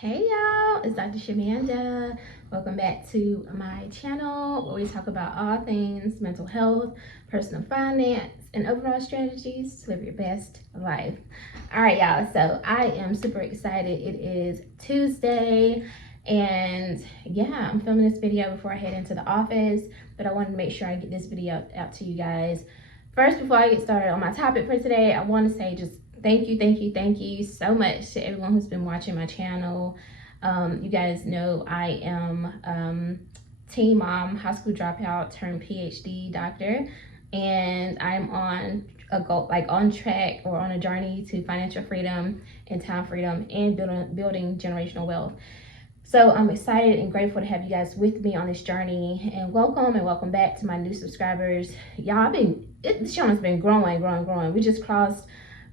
Hey y'all, it's Dr. Shamanda. Welcome back to my channel where we talk about all things mental health, personal finance, and overall strategies to live your best life. All right, y'all, so I am super excited. It is Tuesday, and yeah, I'm filming this video before I head into the office, but I wanted to make sure I get this video out to you guys. First, before I get started on my topic for today, I want to say just thank you so much to everyone who's been watching my channel. You guys know I am teen mom, high school dropout turned PhD doctor, and I'm on a goal, like on track or on a journey to financial freedom and time freedom and building generational wealth. So I'm excited and grateful to have you guys with me on this journey, and welcome back to my new subscribers. Y'all, this channel's been growing. We just crossed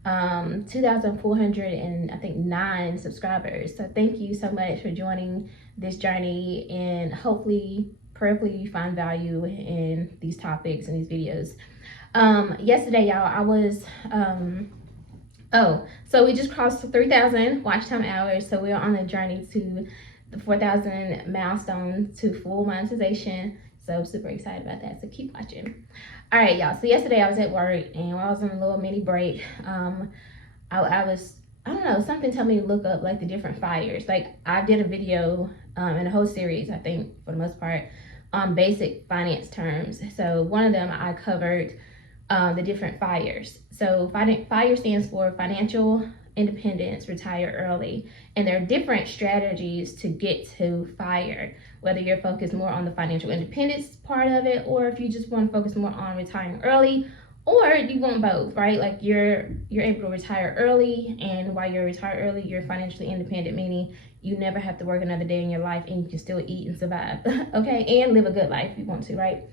2,409 subscribers. So thank you so much for joining this journey, and hopefully, prayerfully, you find value in these topics and these videos. Yesterday, y'all, I was so we just crossed 3,000 watch time hours. So we're on a journey to the 4,000 milestone to full monetization. So super excited about that. So keep watching. All right, y'all. So yesterday I was at work, and while I was on a little mini break, I don't know, something told me to look up like the different fires. Like I did a video in a whole series, I think for the most part, on basic finance terms. So one of them I covered the different fires. So FIRE stands for financial independence, retire early, and there are different strategies to get to FIRE, whether you're focused more on the financial independence part of it, or if you just want to focus more on retiring early, or you want both, right? Like you're able to retire early, and while you're retired early, you're financially independent, meaning you never have to work another day in your life, and you can still eat and survive, okay, and live a good life if you want to, right?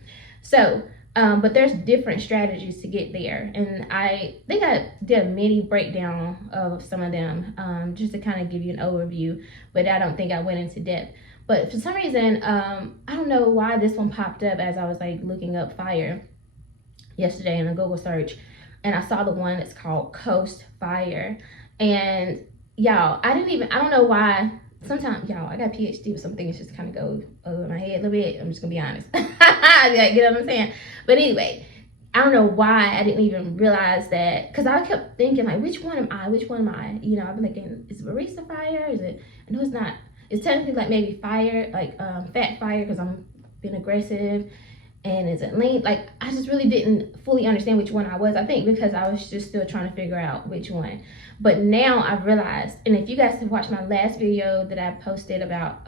So but there's different strategies to get there, and I think I did a mini breakdown of some of them just to kind of give you an overview, but I don't think I went into depth. But for some reason, I don't know why this one popped up as I was like looking up FIRE yesterday in a Google search, and I saw the one that's called Coast FIRE. And y'all, I don't know why. Sometimes, y'all, I got a PhD, but some things just kind of go over my head a little bit. I'm just gonna be honest. Like, you know what I'm saying? But anyway, I don't know why I didn't even realize that, because I kept thinking like, which one am I? You know, I've been thinking, is it barista FIRE? Is it? I know it's not. It's technically like maybe FIRE, like fat FIRE, because I'm being aggressive. And is it lean? Like, I just really didn't fully understand which one I was. I think because I was just still trying to figure out which one. But now I've realized, and if you guys have watched my last video that I posted about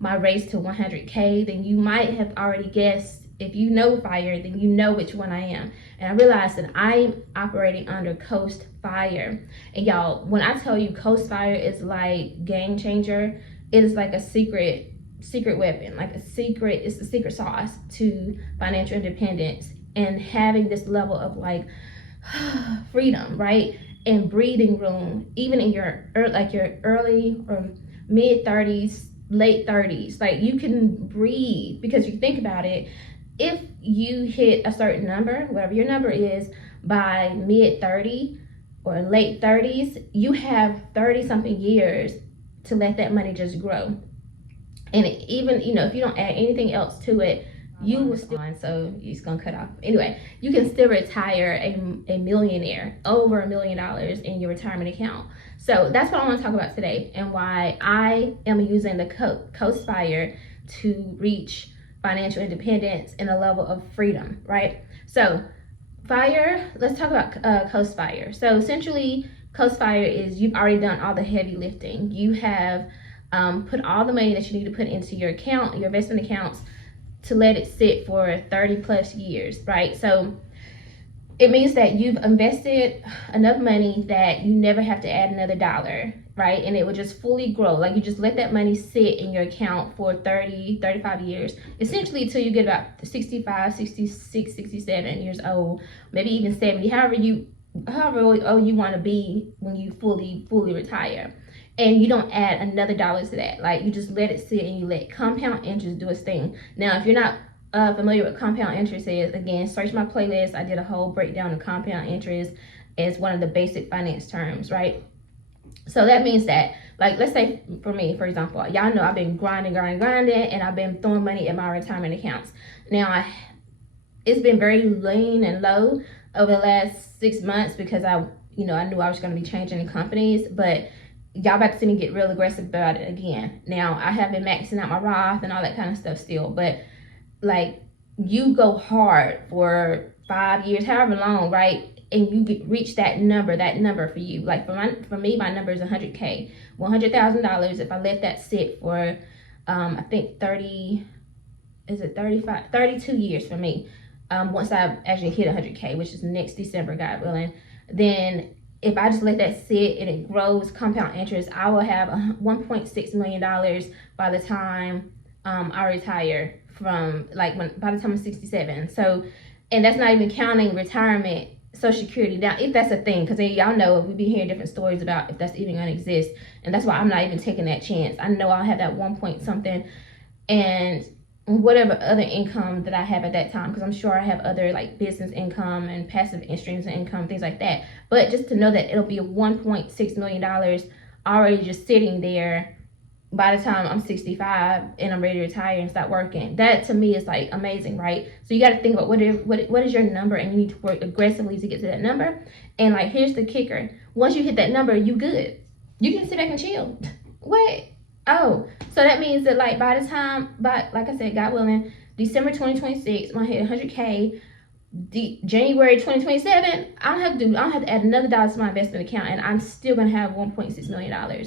my race to 100K, then you might have already guessed. If you know FIRE, then you know which one I am. And I realized that I'm operating under Coast FIRE. And y'all, when I tell you Coast FIRE is like game changer, it is like a secret weapon, like it's the secret sauce to financial independence and having this level of like freedom, right? And breathing room, even in your early or mid 30s, late 30s. Like, you can breathe, because you think about it, if you hit a certain number, whatever your number is, by mid 30 or late 30s, you have 30 something years to let that money just grow. And even, you know, if you don't add anything else to it, you will still, so it's gonna cut off. Anyway, you can still retire a millionaire, over $1 million in your retirement account. So that's what I want to talk about today, and why I am using the Coast FIRE to reach financial independence and a level of freedom, right? So FIRE, let's talk about Coast FIRE. So essentially, Coast FIRE is you've already done all the heavy lifting. You have put all the money that you need to put into your account, your investment accounts, to let it sit for 30 plus years, right? So it means that you've invested enough money that you never have to add another dollar, right? And it will just fully grow. Like, you just let that money sit in your account for 30, 35 years, essentially until you get about 65, 66, 67 years old, maybe even 70, however old you want to be when you fully retire. And you don't add another dollar to that. Like, you just let it sit and you let compound interest do its thing. Now, if you're not familiar with compound interest is, again, search my playlist. I did a whole breakdown of compound interest as one of the basic finance terms, right? So that means that, like, let's say for me, for example, y'all know I've been grinding, and I've been throwing money in my retirement accounts. Now, it's been very lean and low over the last 6 months because I knew I was going to be changing companies, but y'all about to see me get real aggressive about it again. Now, I have been maxing out my Roth and all that kind of stuff still, but like, you go hard for 5 years, however long, right? And you reach that number for you. Like for me, my number is 100K, $100,000. If I let that sit for, I think 32 years for me. Once I actually hit 100K, which is next December, God willing, then if I just let that sit and it grows compound interest, I will have $1.6 million by the time I retire from, like, by the time I'm 67. So, and that's not even counting retirement, Social Security. Now, if that's a thing, because y'all know we've been hearing different stories about if that's even going to exist, and that's why I'm not even taking that chance. I know I'll have that 1 point something, and whatever other income that I have at that time, because I'm sure I have other like business income and passive streams of income, things like that. But just to know that it'll be a $1.6 million already just sitting there by the time I'm 65 and I'm ready to retire and start working. That to me is like amazing, right? So you got to think about what is your number, and you need to work aggressively to get to that number. And like, here's the kicker: once you hit that number, you good. You can sit back and chill. What? Oh, so that means that like by like I said, God willing, December 2026, when I hit 100K, January 2027, I don't have to add another dollar to my investment account, and I'm still gonna have $1.6 million.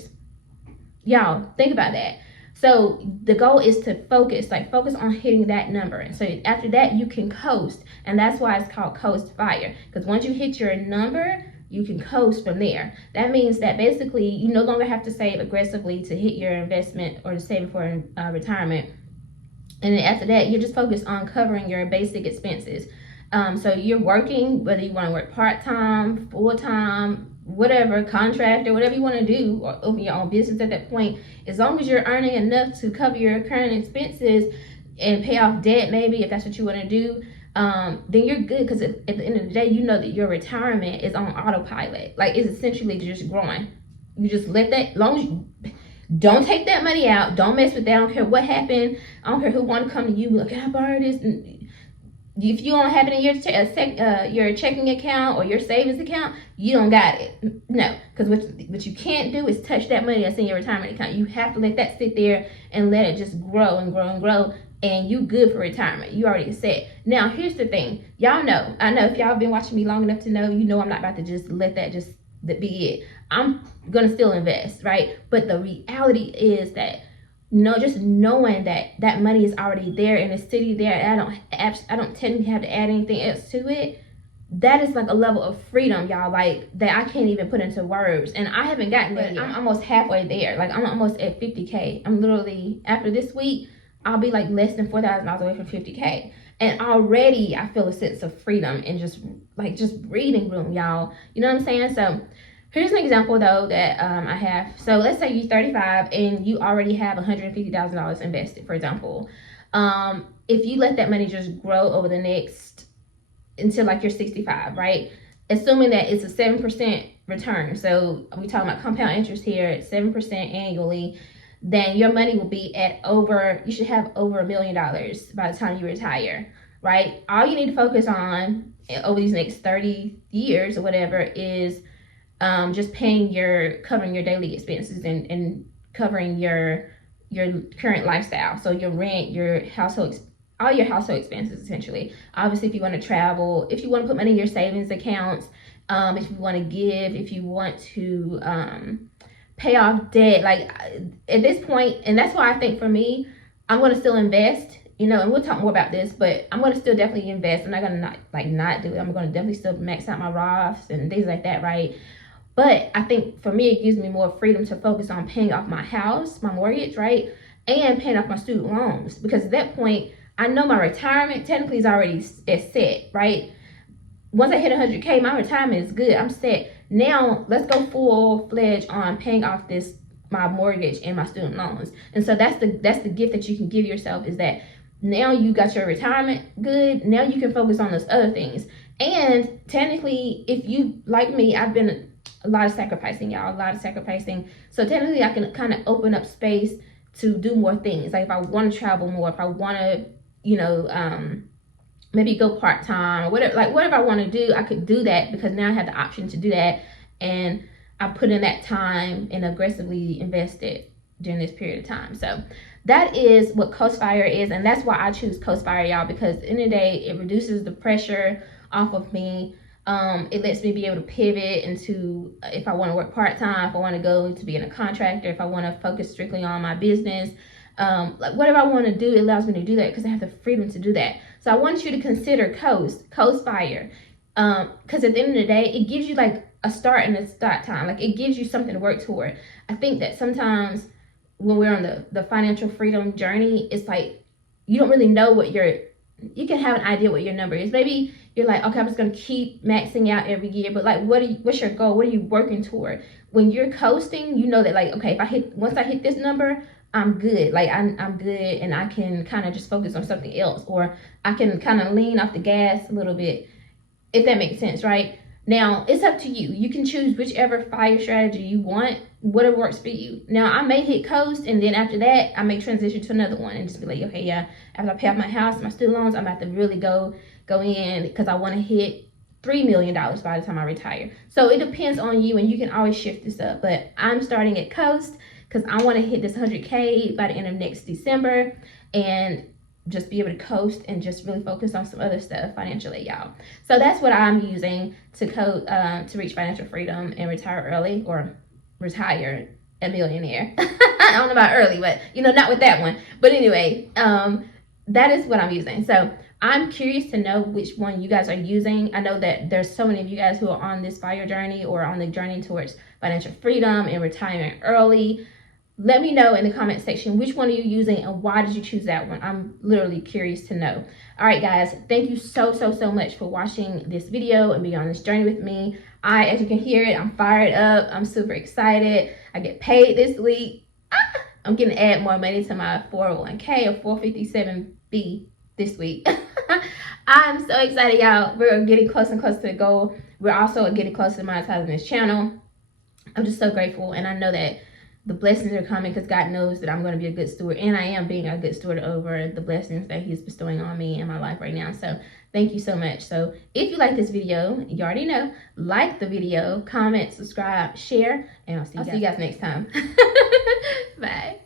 Y'all, think about that. So the goal is to focus on hitting that number. And so after that, you can coast, and that's why it's called coast fire. Because once you hit your number, you can coast from there. That means that basically you no longer have to save aggressively to hit your investment or to save for retirement. And then after that, you're just focused on covering your basic expenses. So you're working, whether you want to work part-time, full-time, whatever, contract, or whatever you want to do, or open your own business at that point, as long as you're earning enough to cover your current expenses and pay off debt, maybe, if that's what you want to do, then you're good. Because at the end of the day, you know that your retirement is on autopilot. Like, it's essentially just growing. You just let that, as long as you don't take that money out, don't mess with that. I don't care what happened. I don't care who want to come to you, like, can I borrow this? And if you don't have it in your checking account or your savings account, you don't got it. No, because what you can't do is touch that money that's in your retirement account. You have to let that sit there and let it just grow and grow and grow, and you good for retirement. You already set. Now, here's the thing. Y'all know, I know if y'all been watching me long enough to know, you know I'm not about to just let that just be it. I'm going to still invest, right? But the reality is that just knowing that money is already there and it's sitting there, and I don't technically have to add anything else to it. That is like a level of freedom, y'all, like, that I can't even put into words. And I haven't gotten there yet. I'm almost halfway there. Like, I'm almost at 50K. I'm literally, after this week, I'll be like less than $4,000 away from 50K. And already I feel a sense of freedom and just breathing room, y'all. You know what I'm saying? So here's an example though that I have. So let's say you're 35 and you already have $150,000 invested, for example. If you let that money just grow over the next, until like you're 65, right? Assuming that it's a 7% return. So we talking about compound interest here at 7% annually. Then your money will be you should have over $1 million by the time you retire, right? All you need to focus on over these next 30 years or whatever is just covering your daily expenses and covering your current lifestyle. So your rent, your household, all your household expenses, essentially. Obviously, if you want to travel, if you want to put money in your savings accounts, if you want to give, if you want to pay off debt, like at this point, and that's why I think for me, I'm going to still invest, and we'll talk more about this, but I'm going to still definitely invest. I'm not going to not do it. I'm going to definitely still max out my Roths and things like that, right? But I think for me, it gives me more freedom to focus on paying off my house, my mortgage, right? And paying off my student loans. Because at that point, I know my retirement technically is already set, right? Once I hit 100K, my retirement is good. I'm set. Now, let's go full-fledged on paying off my mortgage and my student loans. And so that's the gift that you can give yourself, is that now you got your retirement good. Now you can focus on those other things. And technically, if you, like me, I've been a lot of sacrificing, y'all, a lot of sacrificing. So technically I can kind of open up space to do more things. Like if I want to travel more, if I want to, you know, maybe go part-time or whatever, like whatever I want to do, I could do that because now I have the option to do that. And I put in that time and aggressively invested during this period of time. So that is what Coast Fire is, and that's why I choose Coast Fire, y'all, because at the end of the day, it reduces the pressure off of me. It lets me be able to pivot into if I want to work part-time, if I want to go to being a contractor, if I want to focus strictly on my business, like whatever I want to do, it allows me to do that because I have the freedom to do that. So I want you to consider Coast Fire, because at the end of the day, it gives you like a start and a start time. Like it gives you something to work toward. I think that sometimes when we're on the financial freedom journey, it's like you don't really know what you can have an idea what your number is. Maybe you're like, okay, I'm just gonna keep maxing out every year, but like what's your goal? What are you working toward? When you're coasting, you know that like, okay, once I hit this number, I'm good. Like I'm good, and I can kind of just focus on something else, or I can kind of lean off the gas a little bit, if that makes sense, right? Now, it's up to you. You can choose whichever fire strategy you want, whatever works for you. Now, I may hit Coast, and then after that, I may transition to another one and just be like, okay, yeah, after I pay off my house, my student loans, I'm about to really go in because I want to hit $3 million by the time I retire. So it depends on you, and you can always shift this up. But I'm starting at Coast because I want to hit this 100K by the end of next December, and just be able to coast and just really focus on some other stuff financially, y'all. So that's what I'm using to reach financial freedom and retire early, or retire a millionaire. I don't know about early, but you know, not with that one. But anyway, that is what I'm using. So I'm curious to know which one you guys are using. I know that there's so many of you guys who are on this fire journey or on the journey towards financial freedom and retiring early. Let me know in the comment section which one are you using and why did you choose that one. I'm literally curious to know. All right, guys, thank you so much for watching this video and being on this journey with me. As you can hear it, I'm fired up. I'm super excited. I get paid this week. I'm going to add more money to my 401k or 457b this week. I'm so excited, y'all. We're getting closer and closer to the goal. We're also getting closer to monetizing this channel. I'm just so grateful, and I know that the blessings are coming because God knows that I'm going to be a good steward, and I am being a good steward over the blessings that He's bestowing on me in my life right now. So thank you so much. So if you like this video, you already know, like the video, comment, subscribe, share, and I'll see you guys next time. Bye.